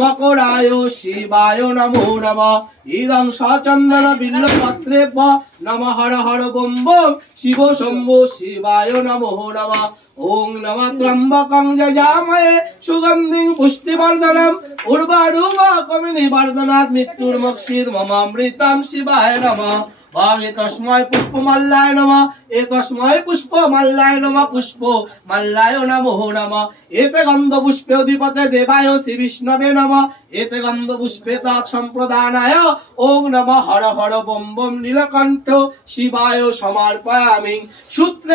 মকরায় শিবায় নমো নমঃ ইদং সচন্দন বিল্লপত্রে নমঃ হর হর বম বম শিব শম্ভো শিবায় নমো নমঃ ওং নমঃ ত্রম্বকং যজামহে সুগন্ধিং পুষ্টিবর্ধনম উর্বারুকমিং বর্ধনাৎ মৃত্যুর্মুক্ষীর মমামৃতম শিবায় নমঃ তস্মৈ পুষ্পমাল্যায় নমঃ তস্মৈ পুষ্পমাল্যায় নমঃ পুষ্পমাল্যায় নমো নমঃ এতে গন্ধ পুষ্পে অধিপতে দেবায় শ্রী বিষ্ণবে নমঃ এতে গন্ধ পুষ্পে তৎ সম্প্রদানায় ওং নমঃ হর হর বম বম নীলকণ্ঠ শিবায় সমর্পয়ামি সূত্রে